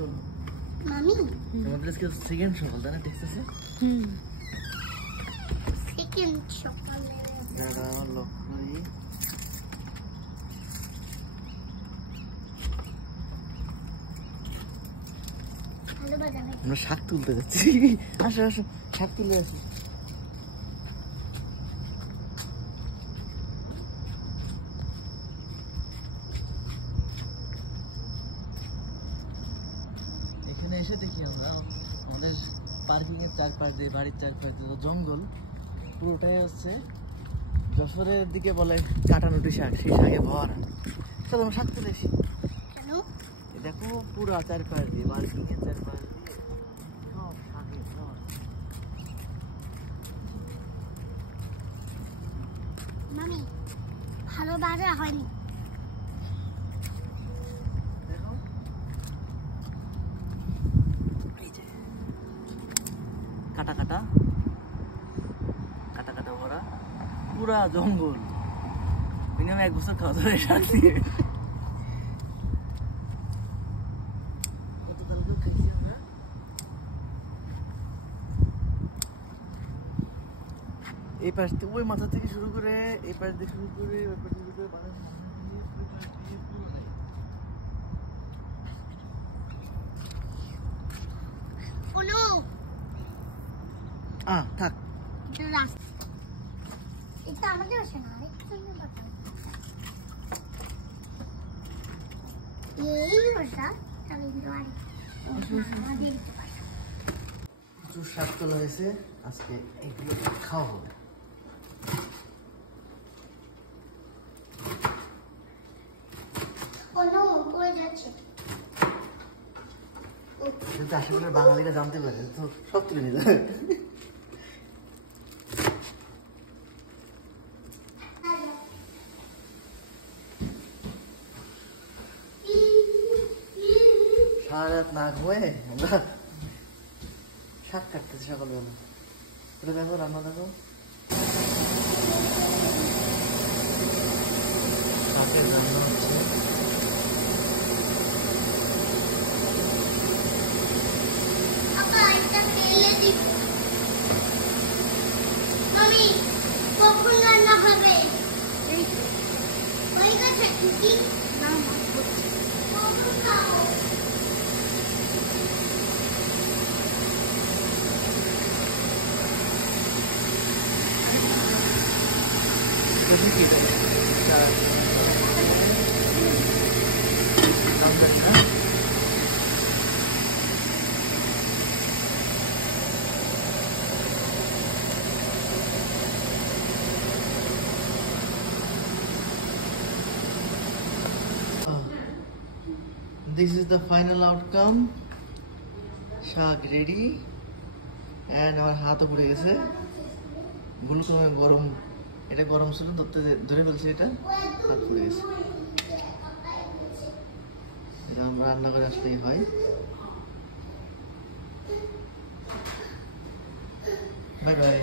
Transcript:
চলো মামি আমাদের আজকে সেকেন্ড সকাল তাই না টেক্সাসে সেকেন্ড সকাল দাঁড়া লক করি ভালো বাজাবে আমরা শাক তুলতে যাচ্ছি আসো আসো শাক তুলে আসি এখানে এসে দেখি আমরা আমাদের পার্কিং এর চারপাশ দিয়ে বাড়ির চারপাশ দিয়ে জঙ্গল পুরোটাই হচ্ছে যশোরের দিকে বলে কাটানুটি শাক সেই শাকে ভরা চলো আমরা শাক তুলে আসি কেন দেখো পুরো চারপাশ দিয়ে পার্কিং এর চারপাশ দিয়ে সব শাকে ভরা মামি ভালো বাজা হয়নি দেখো এই যে কাটা কাটা কাটা কাটা ভরা পুরা জঙ্গল মিনিমাম 1 বছর খাওয়া যাবে শাক দিয়ে গতকালকেও খাইছি আমরা এই পাশ থেকে ওই মাথা থেকে শুরু করে এই পাশ দিয়ে শুরু করে ওই পাশ দিয়ে শুরু করে বাড়ির সামনে দিয়ে পুরো পাশ দিয়ে পুরো নাই কোনো থাক রাস্তা এটা আমাদের আসে না আরেকটু সুন্দর কথা এই ভাষা তাহলে কিন্তু আমাদের প্রচুর শাক তোলা হয়েছে আজকে এগুলো খাওয়া হবে কোনো কই যাচ্ছে যদি আশেপাশের বাঙালিরা জানতে পারে তো সব তুলে নিয়ে যাবে সারা রাত না ঘুমায় আমরা শাক কাটতেছি সকালবেলা এটা দেখো রান্না দেখো শাকের রান্না হচ্ছে আপা এটা তেলে দিব মামি কখন রান্না হবে এই তো ওই কাছে কি না না হচ্ছে কখন খাবো This is the final outcome. শাক রেডি এন্ড আমার হাতও পুড়ে গেছে ভুলক্রমে গরম এটা গরম ছিল ধরে ফেলছি এটা হাত পুড়ে গেছে এটা আমরা রান্না করে আসলেই হয় বাই বাই